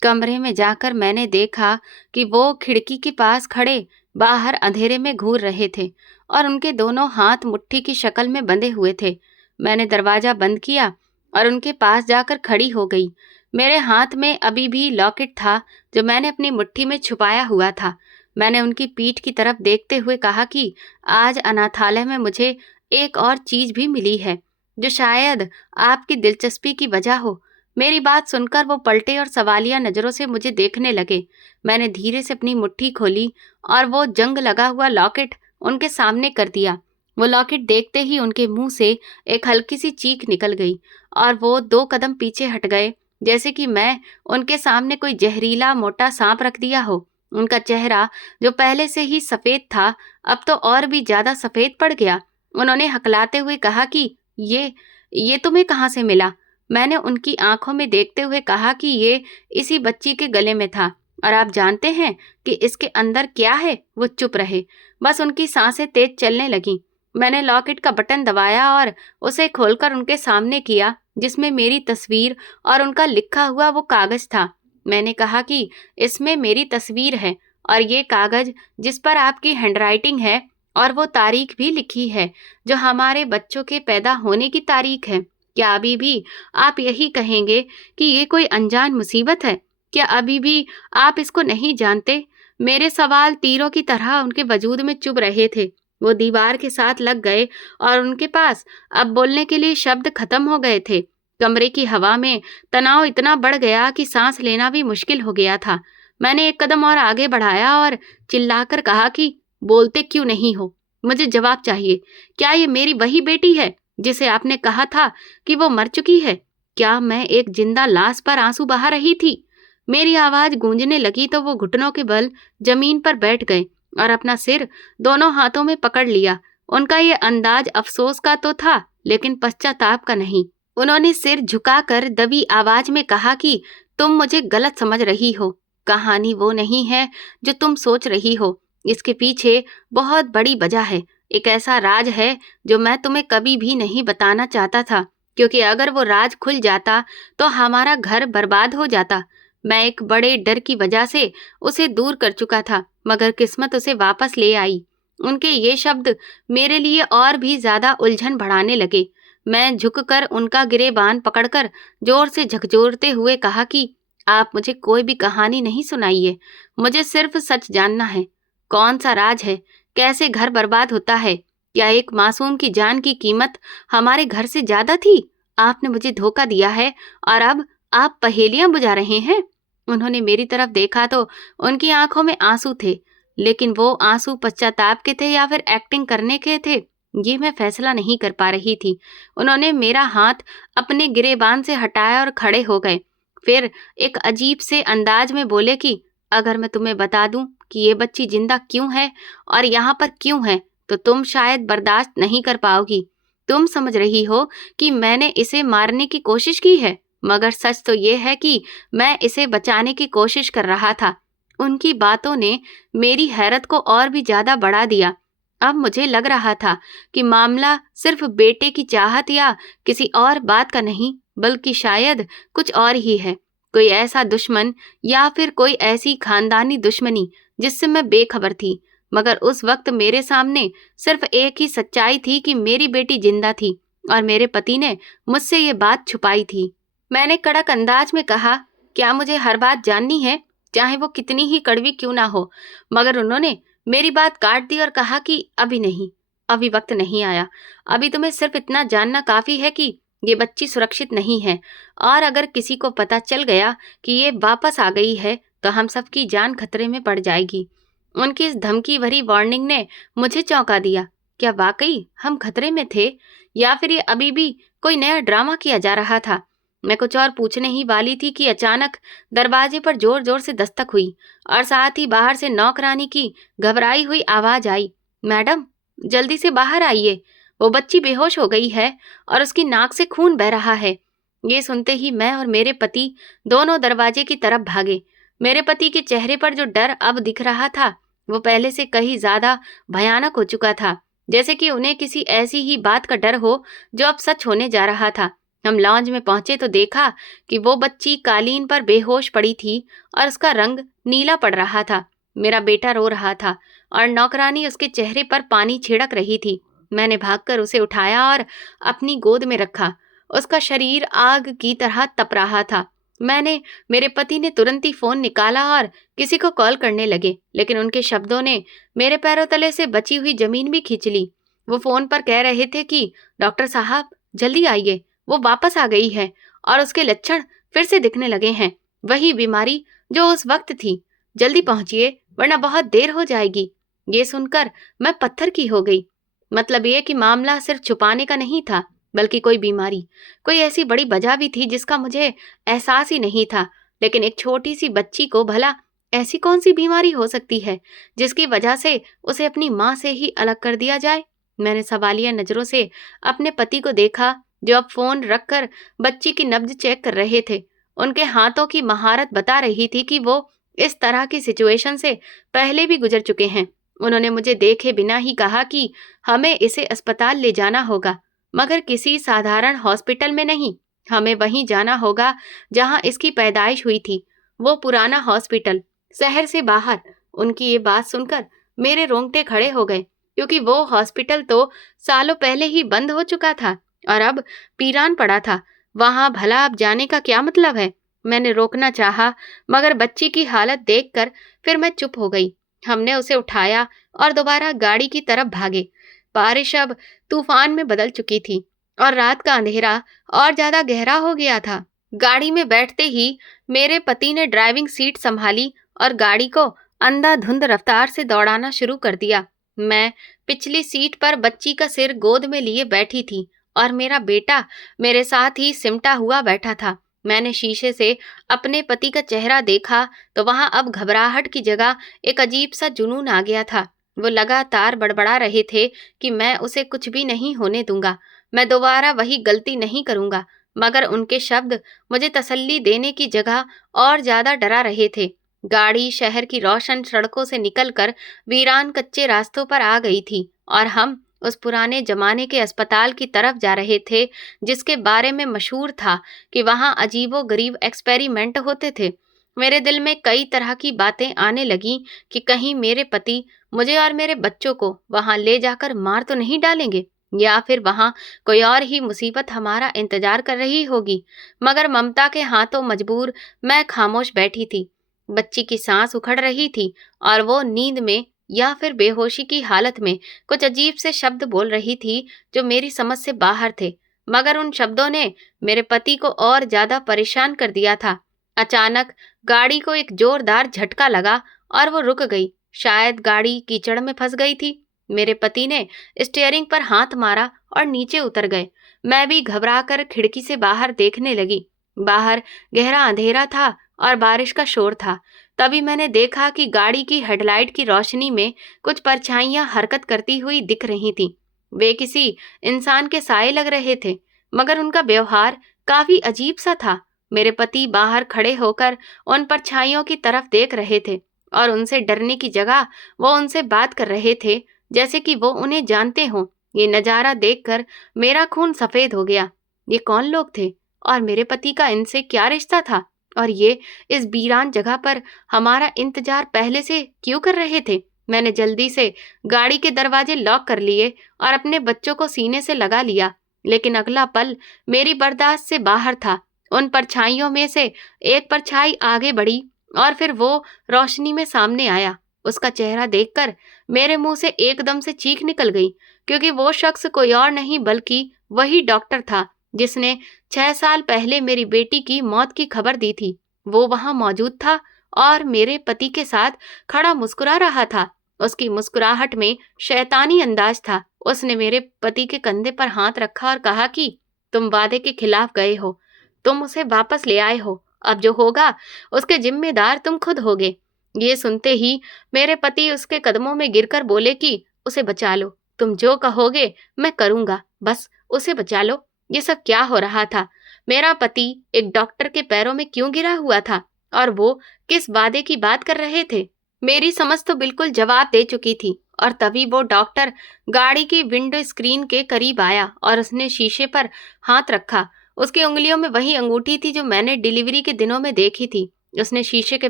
कमरे में जाकर मैंने देखा कि वो खिड़की के पास खड़े बाहर अंधेरे में घूर रहे थे और उनके दोनों हाथ मुट्ठी की शक्ल में बंधे हुए थे। मैंने दरवाजा बंद किया और उनके पास जाकर खड़ी हो गई। मेरे हाथ में अभी भी लॉकेट था जो मैंने अपनी मुट्ठी में छुपाया हुआ था। मैंने उनकी पीठ की तरफ देखते हुए कहा कि आज अनाथालय में मुझे एक और चीज भी मिली है जो शायद आपकी दिलचस्पी की वजह हो। मेरी बात सुनकर वो पलटे और सवालिया नजरों से मुझे देखने लगे। मैंने धीरे से अपनी मुट्ठी खोली और वो जंग लगा हुआ लॉकेट उनके सामने कर दिया। वो लॉकेट देखते ही उनके मुंह से एक हल्की सी चीख निकल गई और वो 2 कदम पीछे हट गए, जैसे कि मैं उनके सामने कोई जहरीला मोटा सांप रख दिया हो। उनका चेहरा जो पहले से ही सफेद था अब तो और भी ज्यादा सफेद पड़ गया। उन्होंने हकलाते हुए कहा कि ये तुम्हें कहाँ से मिला? मैंने उनकी आंखों में देखते हुए कहा कि ये इसी बच्ची के गले में था और आप जानते हैं कि इसके अंदर क्या है? वो चुप रहे। बस उनकी सांसें तेज चलने लगीं। मैंने लॉकेट का बटन दबाया और उसे खोलकर उनके सामने किया, जिसमें मेरी तस्वीर और उनका लिखा हुआ वो कागज था। मैंने कहा कि इसमें मेरी तस्वीर है और ये कागज जिस पर आपकी हैंडराइटिंग है और वो तारीख भी लिखी है जो हमारे बच्चों के पैदा होने की तारीख है। क्या अभी भी आप यही कहेंगे कि ये कोई अनजान मुसीबत है? क्या अभी भी आप इसको नहीं जानते? मेरे सवाल तीरों की तरह उनके वजूद में चुभ रहे थे। वो दीवार के साथ लग गए और उनके पास अब बोलने के लिए शब्द खत्म हो गए थे। कमरे की हवा में तनाव इतना बढ़ गया कि सांस लेना भी मुश्किल हो गया था। मैंने एक कदम और आगे बढ़ाया और चिल्लाकर कहा कि बोलते क्यों नहीं हो? मुझे जवाब चाहिए। क्या ये मेरी वही बेटी है जिसे आपने कहा था कि वो मर चुकी है? क्या मैं एक जिंदा लाश पर आंसू बहा रही थी? मेरी आवाज गूंजने लगी तो वो घुटनों के बल जमीन पर बैठ गए और अपना सिर दोनों हाथों में पकड़ लिया। उनका ये अंदाज अफसोस का तो था, लेकिन पश्चाताप का नहीं। उन्होंने सिर झुकाकर दबी आवाज में कहा कि तुम मुझे गलत समझ रही हो। कहानी वो नहीं है जो तुम सोच रही हो। इसके पीछे बहुत बड़ी वजह है। एक ऐसा राज है जो मैं तुम्हें कभी भी नहीं बताना चाहता था, क्योंकि अगर वो राज खुल जाता तो हमारा घर बर्बाद हो जाता। मैं एक बड़े डर की वजह से उसे दूर कर चुका था, मगर किस्मत उसे वापस ले आई। उनके ये शब्द मेरे लिए और भी ज्यादा उलझन बढ़ाने लगे। मैं झुककर उनका गिरेबान पकड़कर जोर से झकझोरते हुए कहा कि आप मुझे कोई भी कहानी नहीं सुनाइए। मुझे सिर्फ सच जानना है। कौन सा राज है? कैसे घर बर्बाद होता है? क्या एक मासूम की जान की कीमत हमारे घर से ज्यादा थी? आपने मुझे धोखा दिया है और अब आप पहेलियां बुझा रहे हैं। उन्होंने मेरी तरफ देखा तो उनकी आंखों में आंसू थे, लेकिन वो आंसू पश्चाताप के थे या फिर एक्टिंग करने के थे, ये मैं फैसला नहीं कर पा रही थी। उन्होंने मेरा हाथ अपने गिरेबान से हटाया और खड़े हो गए। फिर एक अजीब से अंदाज में बोले कि अगर मैं तुम्हें बता दूं कि ये बच्ची जिंदा क्यों है और यहाँ पर क्यों है, तो तुम शायद बर्दाश्त नहीं कर पाओगी। तुम समझ रही हो कि मैंने इसे मारने की कोशिश की है, मगर सच तो ये है कि मैं इसे बचाने की कोशिश कर रहा था। उनकी बातों ने मेरी हैरत को और भी ज्यादा बढ़ा दिया। अब मुझे लग रहा था कि मामला सिर्फ बेटे की चाहत या किसी और बात का नहीं, बल्कि शायद कुछ और ही है। कोई ऐसा दुश्मन या फिर कोई ऐसी खानदानी दुश्मनी जिससे मैं बेखबर थी। मगर उस वक्त मेरे सामने सिर्फ एक ही सच्चाई थी कि मेरी बेटी जिंदा थी और मेरे पति ने मुझसे ये बात छुपाई थी। मैंने कड़क अंदाज में कहा, क्या मुझे हर बात जाननी है, चाहे वो कितनी ही कड़वी क्यों ना हो? मगर उन्होंने मेरी बात काट दी और कहा कि अभी नहीं, अभी वक्त नहीं आया। अभी तुम्हें सिर्फ इतना जानना काफी है कि ये बच्ची सुरक्षित नहीं है, और अगर किसी को पता चल गया कि ये वापस आ गई है तो हम सबकी जान खतरे में पड़ जाएगी। उनकी इस धमकी भरी वार्निंग ने मुझे चौंका दिया। क्या वाकई हम खतरे में थे, या फिर ये अभी भी कोई नया ड्रामा किया जा रहा था? मैं कुछ और पूछने ही वाली थी कि अचानक दरवाजे पर जोर जोर से दस्तक हुई और साथ ही बाहर से नौकरानी की घबराई हुई आवाज आई, मैडम जल्दी से बाहर आइए, वो बच्ची बेहोश हो गई है और उसकी नाक से खून बह रहा है। ये सुनते ही मैं और मेरे पति दोनों दरवाजे की तरफ भागे। मेरे पति के चेहरे पर जो डर अब दिख रहा था वो पहले से कहीं ज्यादा भयानक हो चुका था। जैसे कि उन्हें किसी ऐसी ही बात का डर हो जो अब सच होने जा रहा था। हम लॉन्ज में पहुंचे तो देखा कि वो बच्ची कालीन पर बेहोश पड़ी थी और उसका रंग नीला पड़ रहा था। मेरा बेटा रो रहा था और नौकरानी उसके चेहरे पर पानी छिड़क रही थी। मैंने भागकर उसे उठाया और अपनी गोद में रखा। उसका शरीर आग की तरह तप रहा था। मैंने मेरे पति ने तुरंत ही फोन निकाला और किसी को कॉल करने लगे, लेकिन उनके शब्दों ने मेरे पैरों तले से बची हुई जमीन भी खींच ली। वो फोन पर कह रहे थे कि डॉक्टर साहब जल्दी आइए, वो वापस आ गई है और उसके लक्षण फिर से दिखने लगे हैं। वही बीमारी जो उस वक्त थी। जल्दी पहुंचिए वरना बहुत देर हो जाएगी। ये सुनकर मैं पत्थर की हो गई। मतलब ये कि मामला सिर्फ छुपाने का नहीं था, बल्कि कोई बीमारी, कोई ऐसी बड़ी वजह भी थी जिसका मुझे एहसास ही नहीं था। लेकिन एक छोटी सी बच्ची को भला ऐसी कौन सी बीमारी हो सकती है जिसकी वजह से उसे अपनी माँ से ही अलग कर दिया जाए? मैंने सवालिया नजरों से अपने पति को देखा, जो अब फोन रखकर बच्ची की नब्ज चेक कर रहे थे। उनके हाथों की महारत बता रही थी कि वो इस तरह की सिचुएशन से पहले भी गुजर चुके हैं। उन्होंने मुझे देखे बिना ही कहा कि हमें इसे अस्पताल ले जाना होगा, मगर किसी साधारण हॉस्पिटल में नहीं। हमें वहीं जाना होगा जहां इसकी पैदाइश हुई थी, वो पुराना हॉस्पिटल, शहर से बाहर। उनकी ये बात सुनकर मेरे रोंगटे खड़े हो गए, क्योंकि वो हॉस्पिटल तो सालों पहले ही बंद हो चुका था और अब पीरान पड़ा था। वहां भला अब जाने का क्या मतलब है? मैंने रोकना चाहा, मगर बच्ची की हालत देखकर फिर मैं चुप हो गई। हमने उसे उठाया और दोबारा गाड़ी की तरफ भागे। बारिश अब तूफान में बदल चुकी थी और रात का अंधेरा और ज्यादा गहरा हो गया था। गाड़ी में बैठते ही मेरे पति ने ड्राइविंग सीट संभाली और गाड़ी को अंधाधुंध रफ्तार से दौड़ाना शुरू कर दिया। मैं पिछली सीट पर बच्ची का सिर गोद में लिए बैठी थी और मेरा बेटा मेरे साथ ही सिमटा हुआ बैठा था। मैंने शीशे से अपने पति का चेहरा देखा तो वहां अब घबराहट की जगह एक अजीब सा जुनून आ गया था। वो लगातार बड़बड़ा रहे थे कि मैं उसे कुछ भी नहीं होने दूंगा, मैं दोबारा वही गलती नहीं करूंगा। मगर उनके शब्द मुझे तसल्ली देने की जगह और ज्यादा डरा रहे थे। गाड़ी शहर की रोशन सड़कों से निकलकर वीरान कच्चे रास्तों पर आ गई थी और हम उस पुराने जमाने के अस्पताल की तरफ जा रहे थे, जिसके बारे में मशहूर था कि वहां अजीबो गरीब एक्सपेरिमेंट होते थे। मेरे दिल में कई तरह की बातें आने लगी कि कहीं मेरे पति मुझे और मेरे बच्चों को वहां ले जाकर मार तो नहीं डालेंगे, या फिर वहां कोई और ही मुसीबत हमारा इंतजार कर रही होगी। मगर ममता के हाथों मजबूर मैं खामोश बैठी थी। बच्ची की सांस उखड़ रही थी और वो नींद में या फिर बेहोशी की हालत में कुछ अजीब से शब्द बोल रही थी जो मेरी समझ से बाहर थे। मगर उन शब्दों ने मेरे पति को और ज्यादा परेशान कर दिया था। अचानक गाड़ी को एक जोरदार झटका लगा और वो रुक गई। शायद गाड़ी कीचड़ में फंस गई थी। मेरे पति ने स्टीयरिंग पर हाथ मारा और नीचे उतर गए। मैं भी घबराकर खिड़की से बाहर देखने लगी। बाहर गहरा अंधेरा था और बारिश का शोर था। तभी मैंने देखा कि गाड़ी की हेडलाइट की रोशनी में कुछ परछाइयां हरकत करती हुई दिख रही थीं। वे किसी इंसान के साए लग रहे थे, मगर उनका व्यवहार काफी अजीब सा था। मेरे पति बाहर खड़े होकर उन परछाइयों की तरफ देख रहे थे और उनसे डरने की जगह वो उनसे बात कर रहे थे, जैसे कि वो उन्हें जानते हों। ये नजारा देखकर मेरा खून सफेद हो गया। ये कौन लोग थे और मेरे पति का इनसे क्या रिश्ता था? और ये इस वीरान जगह पर हमारा इंतजार पहले से क्यों कर रहे थे? मैंने जल्दी से गाड़ी के दरवाजे लॉक कर लिए और अपने बच्चों को सीने से लगा लिया। लेकिन अगला पल मेरी बर्दाश्त से बाहर था। उन परछाइयों में से एक परछाई आगे बढ़ी और फिर वो रोशनी में सामने आया। उसका चेहरा देखकर मेरे मुंह से एकदम से चीख निकल गई, क्योंकि वो शख्स कोई और नहीं बल्कि वही डॉक्टर था जिसने 6 साल पहले मेरी बेटी की मौत की खबर दी थी। वो वहां मौजूद था और मेरे पति के साथ खड़ा मुस्कुरा रहा था। उसकी मुस्कुराहट में शैतानी अंदाज था। उसने मेरे पति के कंधे पर हाथ रखा और कहा कि तुम वादे के खिलाफ गए हो, तुम उसे वापस ले आए हो, अब जो होगा उसके जिम्मेदार तुम खुद होगे। ये सुनते ही मेरे पति उसके कदमों में गिरकर बोले कि उसे बचा लो, तुम जो कहोगे मैं करूंगा, बस उसे बचा लो। ये सब क्या हो रहा था? मेरा पति एक डॉक्टर के पैरों में क्यों गिरा हुआ था और वो किस वादे की बात कर रहे थे? मेरी समझ तो बिल्कुल जवाब दे चुकी थी और तभी वो डॉक्टर गाड़ी की विंडो स्क्रीन के करीब आया और उसने शीशे पर हाथ रखा। उसकी उंगलियों में वही अंगूठी थी जो मैंने डिलीवरी के दिनों में देखी थी। उसने शीशे के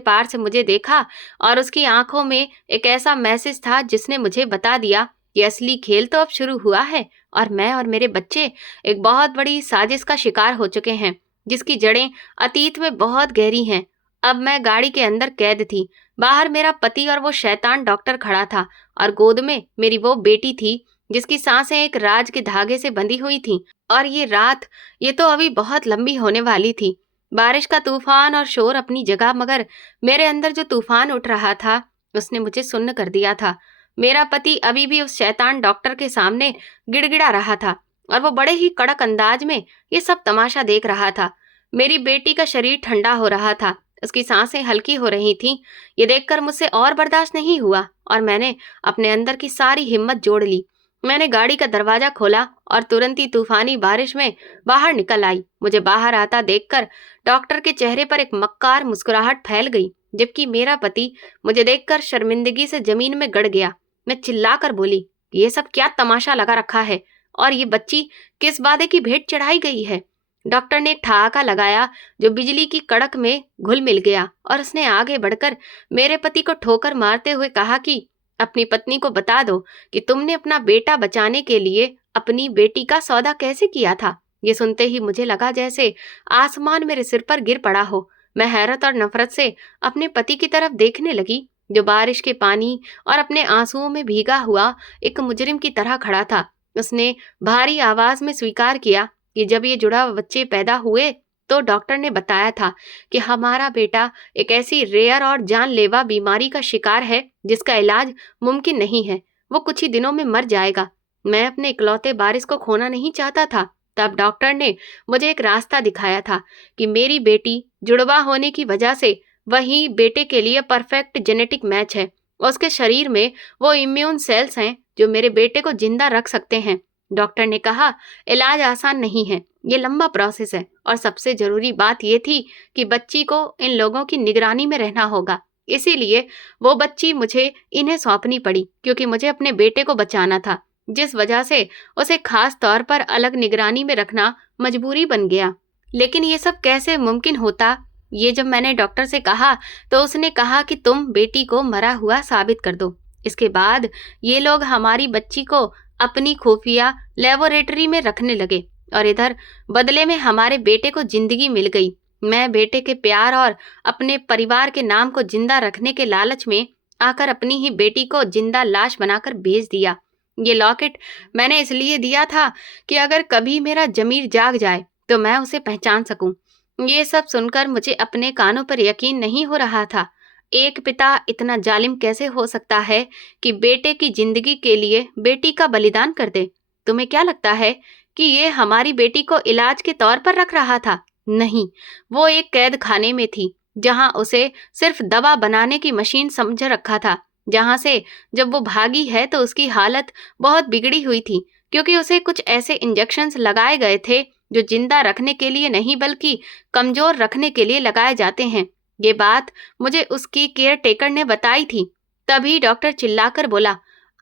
पार से मुझे देखा और उसकी आंखों में एक ऐसा मैसेज था जिसने मुझे बता दिया कि असली खेल तो अब शुरू हुआ है और मैं और मेरे बच्चे एक बहुत बड़ी साजिश का शिकार हो चुके हैं, जिसकी जड़ें अतीत में बहुत गहरी हैं। अब मैं गाड़ी के अंदर कैद थी। बाहर मेरा पति और वो शैतान डॉक्टर खड़ा था और गोद में मेरी वो बेटी थी जिसकी सांसें एक राज के धागे से बंधी हुई थी। और ये रात, ये तो अभी बहुत लंबी होने वाली थी। बारिश का तूफान और शोर अपनी जगह, मगर मेरे अंदर जो तूफान उठ रहा था उसने मुझे सुन्न कर दिया था। मेरा पति अभी भी उस शैतान डॉक्टर के सामने गिड़गिड़ा रहा था और वो बड़े ही कड़क अंदाज में ये सब तमाशा देख रहा था। मेरी बेटी का शरीर ठंडा हो रहा था, उसकी सांसें हल्की हो रही थीं। ये देखकर मुझसे और बर्दाश्त नहीं हुआ और मैंने अपने अंदर की सारी हिम्मत जोड़ ली। मैंने गाड़ी का दरवाजा खोला और तुरंत ही तूफानी बारिश में बाहर निकल आई। मुझे बाहर आता देखकर डॉक्टर के चेहरे पर एक मक्कार मुस्कुराहट फैल गई, जबकि मेरा पति मुझे देखकर शर्मिंदगी से जमीन में गड़ गया। मैं चिल्लाकर बोली, ये सब क्या तमाशा लगा रखा है और ये बच्ची किस वादे की भेंट चढ़ाई गई है? डॉक्टर ने एक ठहाका लगाया जो बिजली की कड़क में घुल मिल गया और उसने आगे बढ़कर मेरे पति को ठोकर मारते हुए कहा कि अपनी पत्नी को बता दो कि तुमने अपना बेटा बचाने के लिए अपनी बेटी का सौदा कैसे किया था। ये सुनते ही मुझे लगा जैसे आसमान मेरे सिर पर गिर पड़ा हो। मैं हैरत और नफरत से अपने पति की तरफ देखने लगी, जो बारिश के पानी और अपने आंसुओं में भीगा हुआ एक मुजरिम की तरह खड़ा था। उसने भारी आवाज में स्वीकार किया कि जब ये जुड़वा बच्चे पैदा हुए तो डॉक्टर ने बताया था कि हमारा बेटा एक ऐसी रेयर और जानलेवा बीमारी का शिकार है जिसका इलाज मुमकिन नहीं है। वो कुछ ही दिनों में मर जाएगा। मैं अपने इकलौते वारिस को खोना नहीं चाहता था। तब डॉक्टर ने मुझे एक रास्ता दिखाया था कि मेरी बेटी जुड़वा होने की वजह से वही बेटे के लिए परफेक्ट जेनेटिक मैच है। उसके शरीर में वो इम्यून सेल्स हैं जो मेरे बेटे को जिंदा रख सकते हैं। डॉक्टर ने कहा, इलाज आसान नहीं है, ये लंबा प्रोसेस है और सबसे जरूरी बात ये थी कि बच्ची को इन लोगों की निगरानी में रहना होगा। इसीलिए वो बच्ची मुझे इन्हें सौंपनी पड़ी, क्योंकि मुझे अपने बेटे को बचाना था, जिस वजह से उसे खास तौर पर अलग निगरानी में रखना मजबूरी बन गया। लेकिन ये सब कैसे मुमकिन होता, ये जब मैंने डॉक्टर से कहा तो उसने कहा कि तुम बेटी को मरा हुआ साबित कर दो। इसके बाद ये लोग हमारी बच्ची को अपनी खुफिया लेबोरेटरी में रखने लगे और इधर बदले में हमारे बेटे को जिंदगी मिल गई। मैं बेटे के प्यार और अपने परिवार के नाम को जिंदा रखने के लालच में आकर अपनी ही बेटी को जिंदा लाश बनाकर भेज दिया। ये लॉकेट मैंने इसलिए दिया था कि अगर कभी मेरा जमीर जाग जाए तो मैं उसे पहचान सकूं। ये सब सुनकर मुझे अपने कानों पर यकीन नहीं हो रहा था। एक पिता इतना जालिम कैसे हो सकता है कि बेटे की जिंदगी के लिए बेटी का बलिदान कर दे? तुम्हें क्या लगता है कि ये हमारी बेटी को इलाज के तौर पर रख रहा था? नहीं, वो एक कैद खाने में थी, जहां उसे सिर्फ दवा बनाने की मशीन समझ रखा था, जहां से जब वो भागी है तो उसकी हालत बहुत बिगड़ी हुई थी, क्योंकि उसे कुछ ऐसे इंजेक्शंस लगाए गए थे जो जिंदा रखने के लिए नहीं बल्कि कमजोर रखने के लिए लगाए जाते हैं। ये बात मुझे उसकी केयर टेकर ने बताई थी। तभी डॉक्टर चिल्लाकर बोला,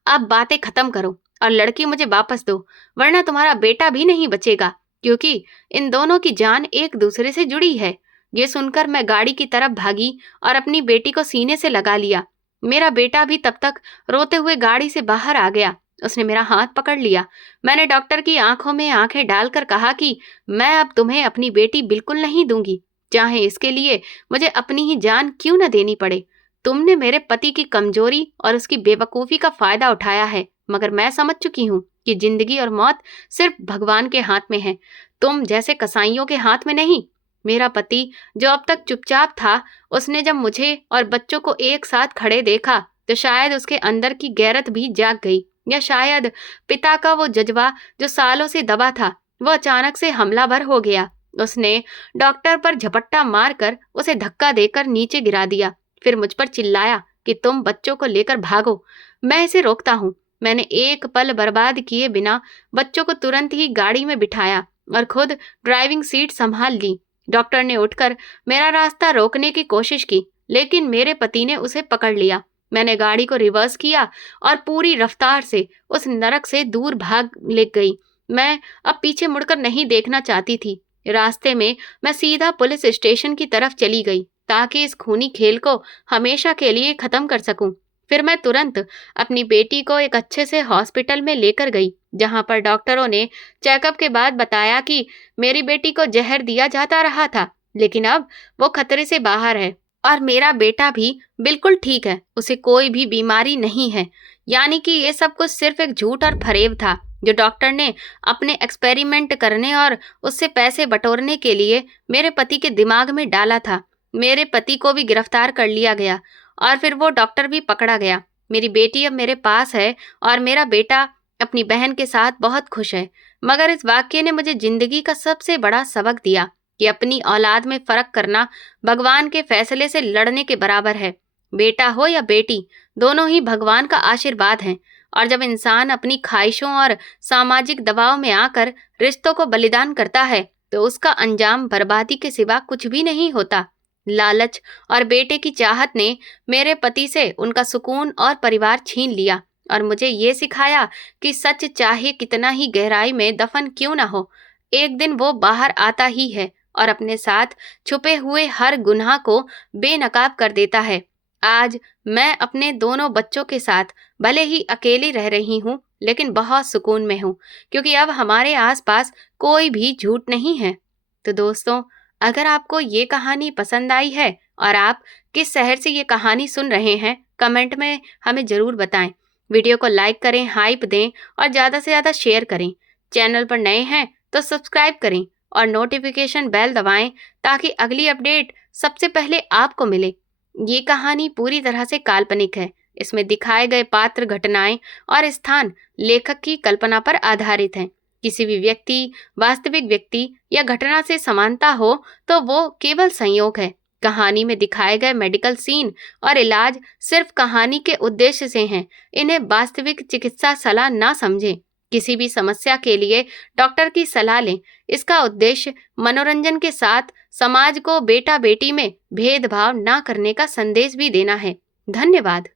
अब बातें खत्म करो और लड़की मुझे वापस दो, वरना तुम्हारा बेटा भी नहीं बचेगा, क्योंकि इन दोनों की जान एक दूसरे से जुड़ी है। ये सुनकर मैं गाड़ी की तरफ भागी और अपनी बेटी को सीने से लगा लिया। मेरा बेटा भी तब तक रोते हुए गाड़ी से बाहर आ गया। उसने मेरा हाथ पकड़ लिया। मैंने डॉक्टर की आंखों में आंखें डालकर कहा कि मैं अब तुम्हें अपनी बेटी बिल्कुल नहीं दूंगी, चाहे इसके लिए मुझे अपनी ही जान क्यों न देनी पड़े। तुमने मेरे पति की कमजोरी और उसकी बेवकूफी का फायदा उठाया है, मगर मैं समझ चुकी हूँ कि जिंदगी और मौत सिर्फ भगवान के हाथ में है, तुम जैसे कसाईयों के हाथ में नहीं। मेरा पति, जो अब तक चुपचाप था, उसने जब मुझे और बच्चों को एक साथ खड़े देखा तो शायद उसके अंदर की गैरत भी जाग गई, या शायद पिता का वो जज्बा जो सालों से दबा था, वो अचानक से हमलावर हो गया। उसने डॉक्टर पर झपट्टा मारकर उसे धक्का देकर नीचे गिरा दिया, फिर मुझ पर चिल्लाया कि तुम बच्चों को लेकर भागो, मैं इसे रोकता हूँ। मैंने एक पल बर्बाद किए बिना बच्चों को तुरंत ही गाड़ी में बिठाया और खुद ड्राइविंग सीट संभाल ली। डॉक्टर ने उठकर मेरा रास्ता रोकने की कोशिश की, लेकिन मेरे पति ने उसे पकड़ लिया। मैंने गाड़ी को रिवर्स किया और पूरी रफ्तार से उस नरक से दूर भाग ले गई। मैं अब पीछे मुड़कर नहीं देखना चाहती थी। रास्ते में मैं सीधा पुलिस स्टेशन की तरफ चली गई ताकि इस खूनी खेल को हमेशा के लिए खत्म कर सकूं। फिर मैं तुरंत अपनी बेटी को एक अच्छे से हॉस्पिटल में लेकर गई, जहां पर डॉक्टरों ने चेकअप के बाद बताया कि मेरी बेटी को जहर दिया जाता रहा था, लेकिन अब वो खतरे से बाहर है और मेरा बेटा भी बिल्कुल ठीक है, उसे कोई भी बीमारी नहीं है। यानी कि ये सब कुछ सिर्फ एक झूठ और फरेब था जो डॉक्टर ने अपने एक्सपेरिमेंट करने और उससे पैसे बटोरने के लिए मेरे पति के दिमाग में डाला था। मेरे पति को भी गिरफ्तार कर लिया गया और फिर वो डॉक्टर भी पकड़ा गया। मेरी बेटी अब मेरे पास है और मेरा बेटा अपनी बहन के साथ बहुत खुश है। मगर इस वाक्य ने मुझे जिंदगी का सबसे बड़ा सबक दिया कि अपनी औलाद में फर्क करना भगवान के फैसले से लड़ने के बराबर है। बेटा हो या बेटी, दोनों ही भगवान का आशीर्वाद हैं। और जब इंसान अपनी ख्वाहिशों और सामाजिक दबाव में आकर रिश्तों को बलिदान करता है तो उसका अंजाम बर्बादी के सिवा कुछ भी नहीं होता। लालच और बेटे की चाहत ने मेरे पति से उनका सुकून और परिवार छीन लिया और मुझे ये सिखाया कि सच चाहे कितना ही गहराई में दफन क्यों ना हो, एक दिन वो बाहर आता ही है और अपने साथ छुपे हुए हर गुनाह को बेनकाब कर देता है। आज मैं अपने दोनों बच्चों के साथ भले ही अकेली रह रही हूँ, लेकिन बहुत सुकून में हूँ, क्योंकि अब हमारे आसपास कोई भी झूठ नहीं है। तो दोस्तों, अगर आपको ये कहानी पसंद आई है और आप किस शहर से ये कहानी सुन रहे हैं, कमेंट में हमें ज़रूर बताएं। वीडियो को लाइक करें, हाइप दें और ज़्यादा से ज़्यादा शेयर करें। चैनल पर नए हैं तो सब्सक्राइब करें और नोटिफिकेशन बेल दबाएं ताकि अगली अपडेट सबसे पहले आपको मिले। ये कहानी पूरी तरह से काल्पनिक है। इसमें दिखाए गए पात्र, घटनाएं और स्थान लेखक की कल्पना पर आधारित हैं। किसी भी व्यक्ति, वास्तविक व्यक्ति या घटना से समानता हो तो वो केवल संयोग है। कहानी में दिखाए गए मेडिकल सीन और इलाज सिर्फ कहानी के उद्देश्य से हैं। इन्हें वास्तविक चिकित्सा सलाह ना समझें। किसी भी समस्या के लिए डॉक्टर की सलाह लें। इसका उद्देश्य मनोरंजन के साथ समाज को बेटा बेटी में भेदभाव ना करने का संदेश भी देना है। धन्यवाद।